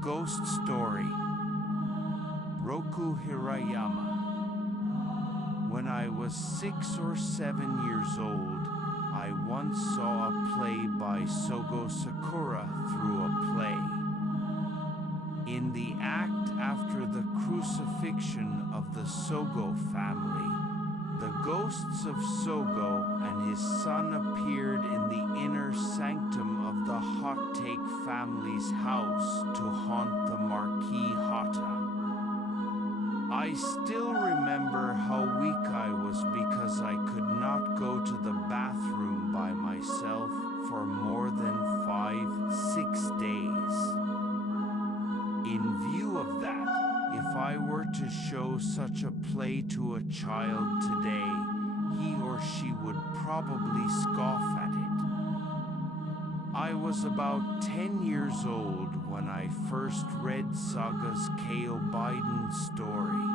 Ghost Story. Rokou Hirayama. When I was 6 or 7 years old, I once saw a play by Sogo Sakura through a play. In the act after the crucifixion of the Sogo family, the ghosts of Sogo and his son appeared in the inner sanctum of the Hot-Take family's house to haunt the Marquis Hata. I still remember how weak I was because I could not go to the bathroom by myself for more than 5-6 days. In view of that, if I were to show such a play to a child today, he or she would probably scoff at it. I was about 10 years old when I first read Saga's Kaidan story.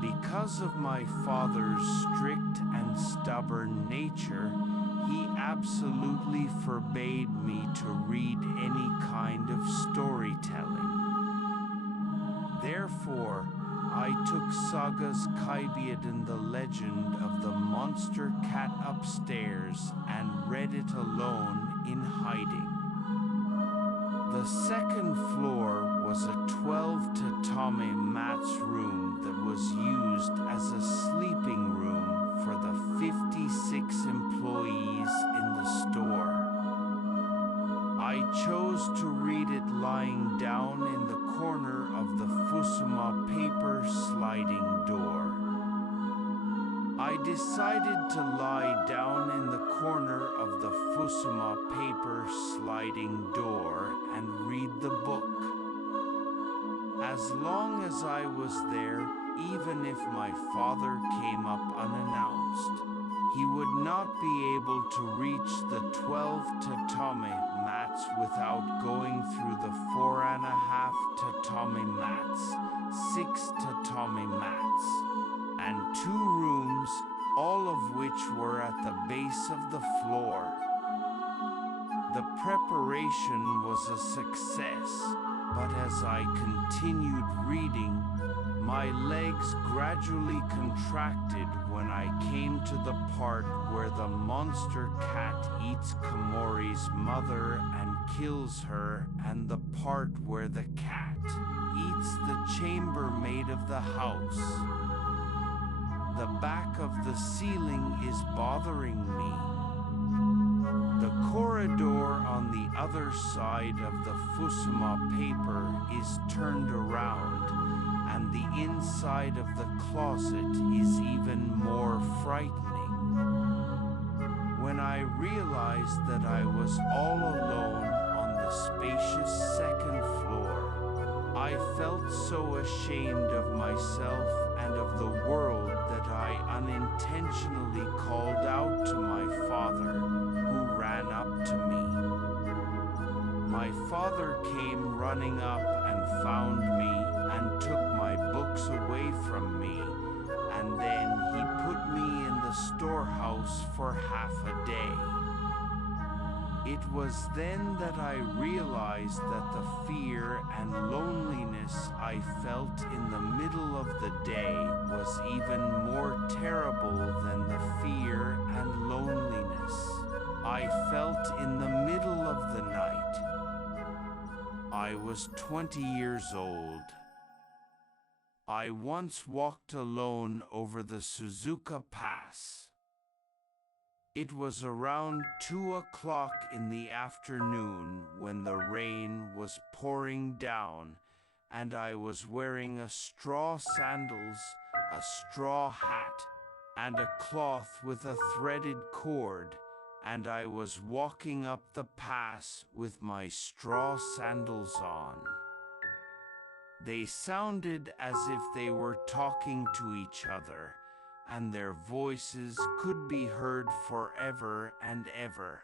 Because of my father's strict and stubborn nature, he absolutely forbade me to read any kind of storytelling. Therefore, I took Saga's Kaidan, the legend of the monster cat, upstairs and read it alone in hiding. The second floor was a 12-tatami mat's room that was used as a sleeping room for the 56 employees in the store. I chose to read it lying down in the corner of the Fusuma paper sliding door. I decided to lie down in the corner of the Fusuma paper sliding door and read the book. As long as I was there, even if my father came up unannounced, he would not be able to reach the 12 tatami mats without going through the 4.5 tatami mats, 6 tatami mats, and 2 rooms, all of which were at the base of the floor. The preparation was a success, but as I continued reading, my legs gradually contracted when I came to the part where the monster cat eats Komori's mother and kills her, and the part where the cat eats the chambermaid of the house. The back of the ceiling is bothering me. The corridor on the other side of the Fusuma paper is turned around, and the inside of the closet is even more frightening. When I realized that I was all alone on the spacious second floor, I felt so ashamed of myself and of the world that I unintentionally called out to my father, who ran up to me. My father came running up and found me and took my books away from me, and then he put me in the storehouse for half a day. It was then that I realized that the fear and loneliness I felt in the middle of the day was even more terrible than the fear and loneliness I felt in the middle of the night. I was 20 years old. I once walked alone over the Suzuka Pass. It was around 2 o'clock in the afternoon when the rain was pouring down, and I was wearing a straw sandals, a straw hat, and a cloth with a threaded cord, and I was walking up the pass with my straw sandals on. They sounded as if they were talking to each other, and their voices could be heard forever and ever.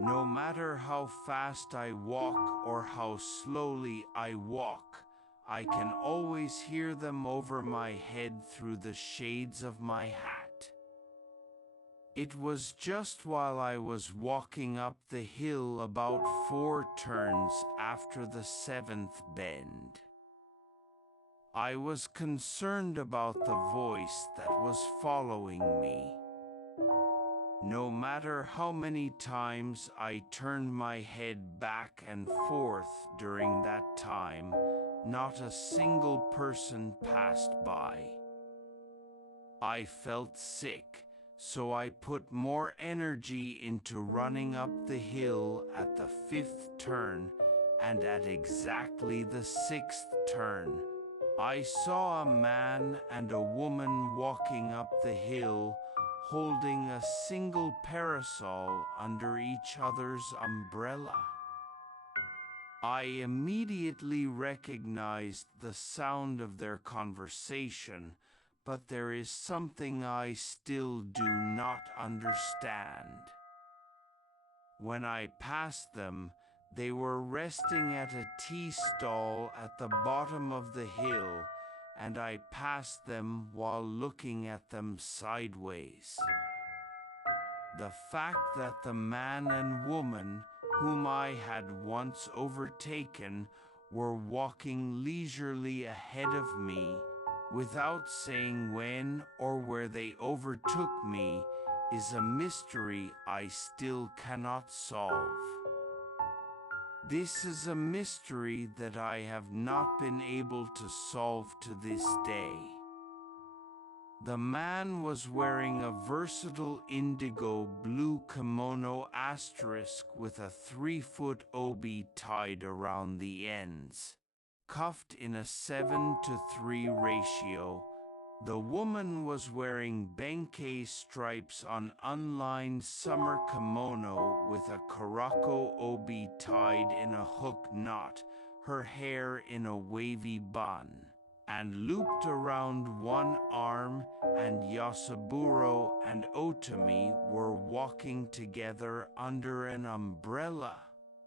No matter how fast I walk or how slowly I walk, I can always hear them over my head through the shades of my hat. It was just while I was walking up the hill about 4 turns after the 7th bend. I was concerned about the voice that was following me. No matter how many times I turned my head back and forth during that time, not a single person passed by. I felt sick, so I put more energy into running up the hill at the 5th turn, and at exactly the 6th turn, I saw a man and a woman walking up the hill, holding a single parasol under each other's umbrella. I immediately recognized the sound of their conversation, but there is something I still do not understand. When I passed them, they were resting at a tea stall at the bottom of the hill, and I passed them while looking at them sideways. The fact that the man and woman, whom I had once overtaken, were walking leisurely ahead of me, without saying when or where they overtook me, is a mystery I still cannot solve. This is a mystery that I have not been able to solve to this day. The man was wearing a versatile indigo blue kimono * with a 3-foot obi tied around the ends, cuffed in a 7:3 ratio. The woman was wearing benkei stripes on unlined summer kimono with a karako obi tied in a hook knot, her hair in a wavy bun, and looped around one arm, and Yoshiwara and Otome were walking together under an umbrella.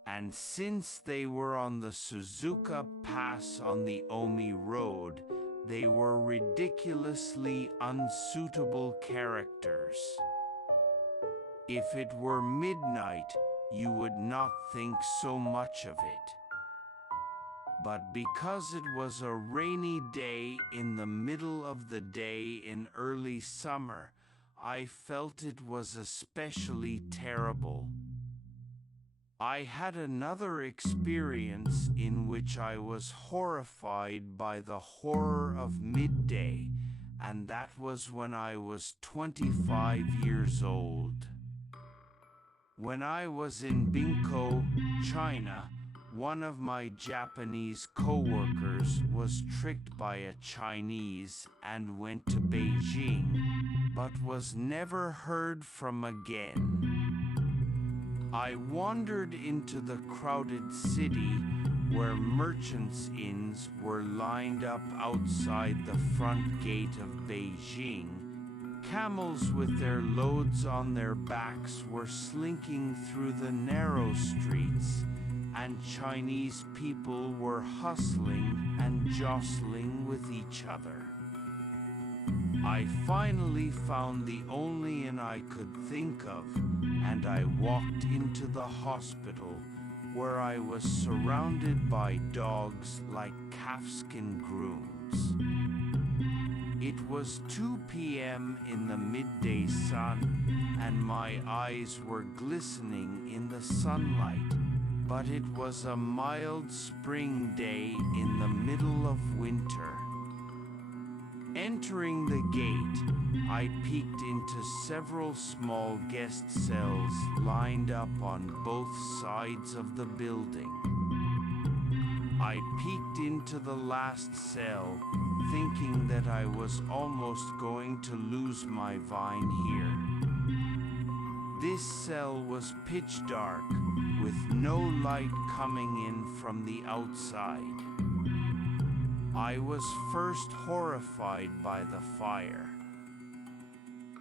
And since they were on the Suzuka Pass on the Omi Road, they were ridiculously unsuitable characters. If it were midnight, you would not think so much of it. But because it was a rainy day in the middle of the day in early summer, I felt it was especially terrible. I had another experience in which I was horrified by the horror of midday, and that was when I was 25 years old. When I was in Binko, China, one of my Japanese co-workers was tricked by a Chinese and went to Beijing, but was never heard from again. I wandered into the crowded city where merchants' inns were lined up outside the front gate of Beijing. Camels with their loads on their backs were slinking through the narrow streets, and Chinese people were hustling and jostling with each other. I finally found the only inn I could think of, and I walked into the hospital, where I was surrounded by dogs like calfskin grooms. It was 2 p.m. in the midday sun, and my eyes were glistening in the sunlight, but it was a mild spring day in the middle of winter. Entering the gate, I peeked into several small guest cells lined up on both sides of the building. I peeked into the last cell, thinking that I was almost going to lose my vine here. This cell was pitch dark, with no light coming in from the outside. I was first horrified by the fire.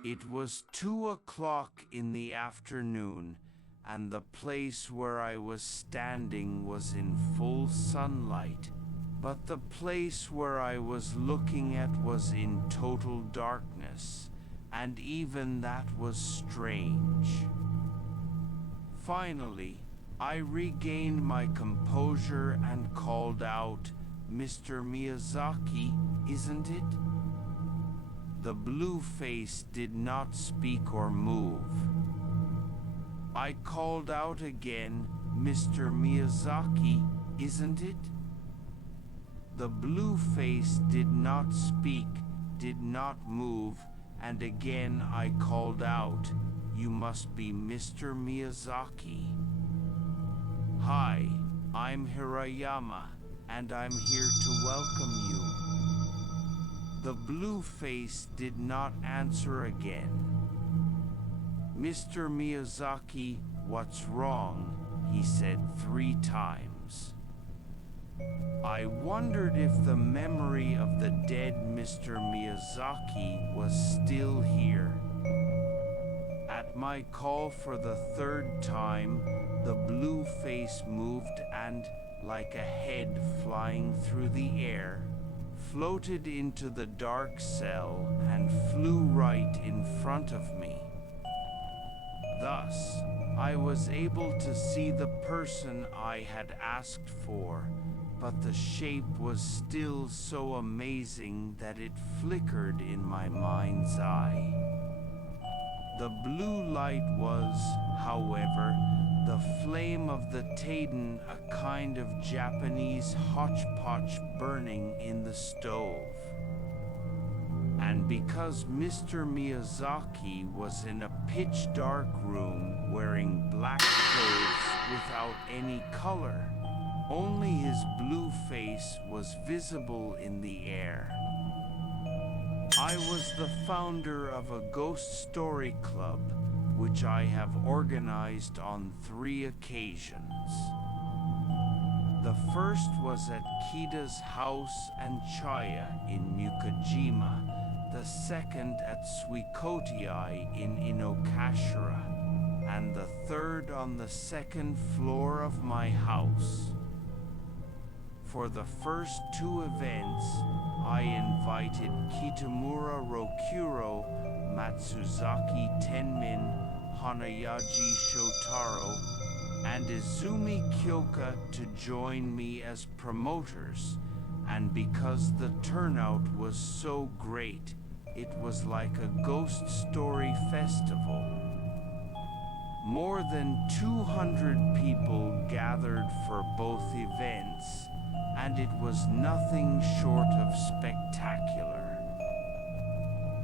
It was 2 o'clock in the afternoon, and the place where I was standing was in full sunlight, but the place where I was looking at was in total darkness, and even that was strange. Finally, I regained my composure and called out, "Mr. Miyazaki, isn't it?" The blue face did not speak or move. I called out again, "Mr. Miyazaki, isn't it?" The blue face did not speak, did not move, and again I called out, "You must be Mr. Miyazaki." "Hi, I'm Hirayama, and I'm here to welcome you." The blue face did not answer again. "Mr. Miyazaki, what's wrong?" he said 3 times. I wondered if the memory of the dead Mr. Miyazaki was still here. At my call for the 3rd time, the blue face moved and, like a head flying through the air, floated into the dark cell and flew right in front of me. Thus, I was able to see the person I had asked for, but the shape was still so amazing that it flickered in my mind's eye. The blue light was, however, the flame of the Kaidan, a kind of Japanese hotchpotch burning in the stove. And because Mr. Miyazaki was in a pitch-dark room wearing black clothes without any color, only his blue face was visible in the air. I was the founder of a ghost story club, which I have organized on 3 occasions. The first was at Kida's house and Chaya in Mukajima, the second at Suikotii in Inokashira, and the third on the 2nd floor of my house. For the first 2 events, I invited Kitamura Rokuro, Matsuzaki Tenmin, Hanayaji Shotaro, and Izumi Kyoka to join me as promoters, and because the turnout was so great, it was like a ghost story festival. More than 200 people gathered for both events, and it was nothing short of spectacular.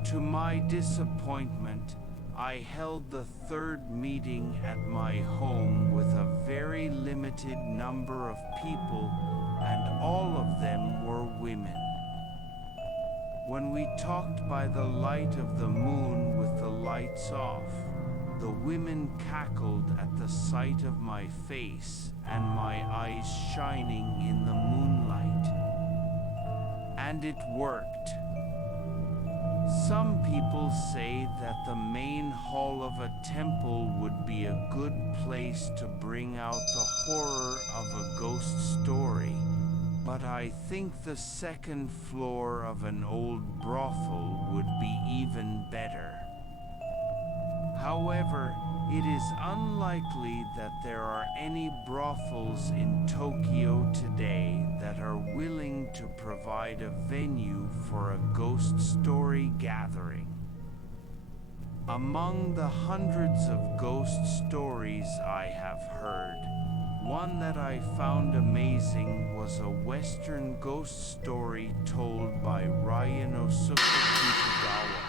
To my disappointment, I held the 3rd meeting at my home with a very limited number of people, and all of them were women. When we talked by the light of the moon with the lights off, the women cackled at the sight of my face and my eyes shining in the moonlight. And it worked. Some people say that the main hall of a temple would be a good place to bring out the horror of a ghost story, but I think the 2nd floor of an old brothel would be even better. However, it is unlikely that there are any brothels in Tokyo today that are willing to provide a venue for a ghost story gathering. Among the hundreds of ghost stories I have heard, one that I found amazing was a Western ghost story told by Ryanosuke Kitagawa.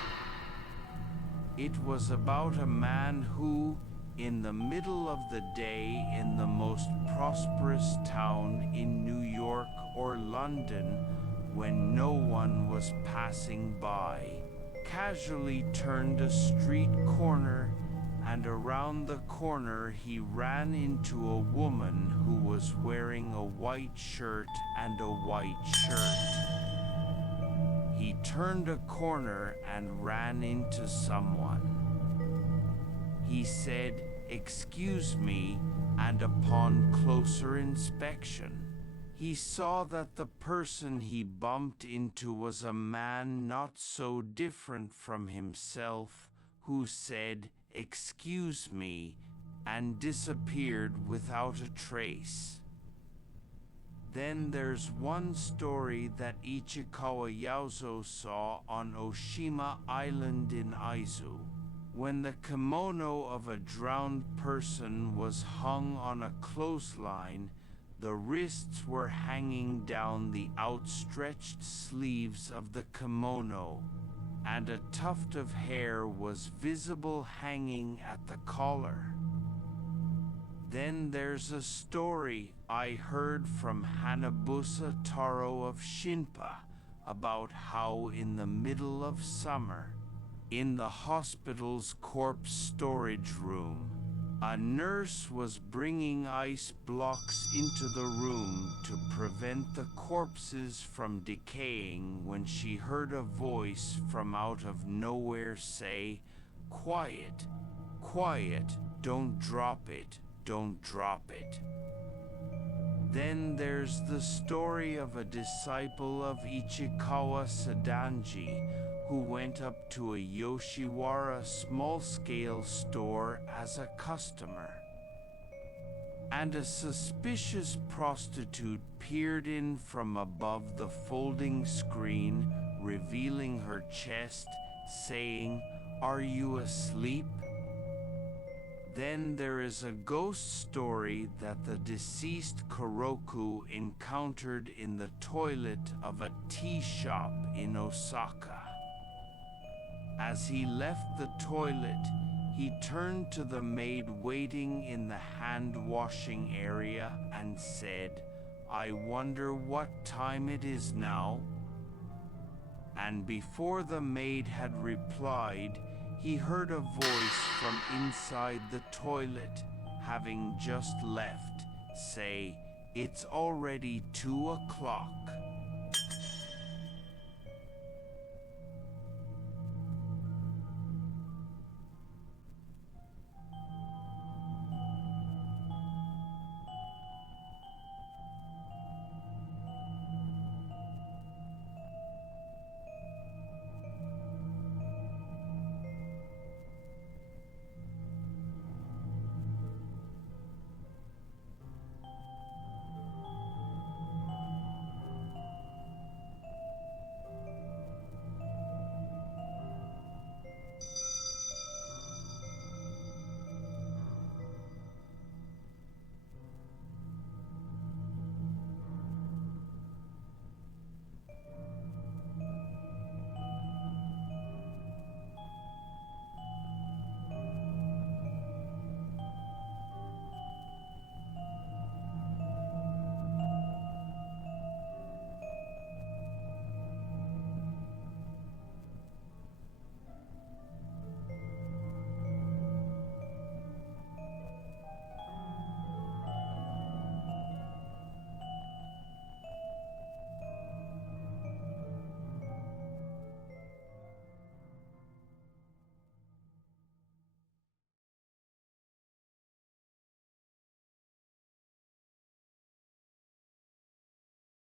It was about a man who, in the middle of the day in the most prosperous town in New York or London, when no one was passing by, casually turned a street corner, and around the corner he ran into a woman who was wearing a white shirt and a white shirt. He turned a corner and ran into someone. He said, "Excuse me," and upon closer inspection, He saw that the person he bumped into was a man not so different from himself, who said, "Excuse me," and disappeared without a trace. Then there's one story that Ichikawa Yaozo saw on Oshima Island in Aizu. When the kimono of a drowned person was hung on a clothesline, the wrists were hanging down the outstretched sleeves of the kimono, and a tuft of hair was visible hanging at the collar. Then there's a story I heard from Hanabusa Taro of Shinpa about how in the middle of summer, in the hospital's corpse storage room, a nurse was bringing ice blocks into the room to prevent the corpses from decaying when she heard a voice from out of nowhere say, "Quiet, quiet, don't drop it, don't drop it." Then there's the story of a disciple of Ichikawa Sadanji who went up to a Yoshiwara small-scale store as a customer. And a suspicious prostitute peered in from above the folding screen, revealing her chest, saying, "Are you asleep?" Then there is a ghost story that the deceased Rokou encountered in the toilet of a tea shop in Osaka. As he left the toilet, he turned to the maid waiting in the hand-washing area and said, "I wonder what time it is now?" And before the maid had replied, he heard a voice from inside the toilet, having just left, say, "It's already 2 o'clock."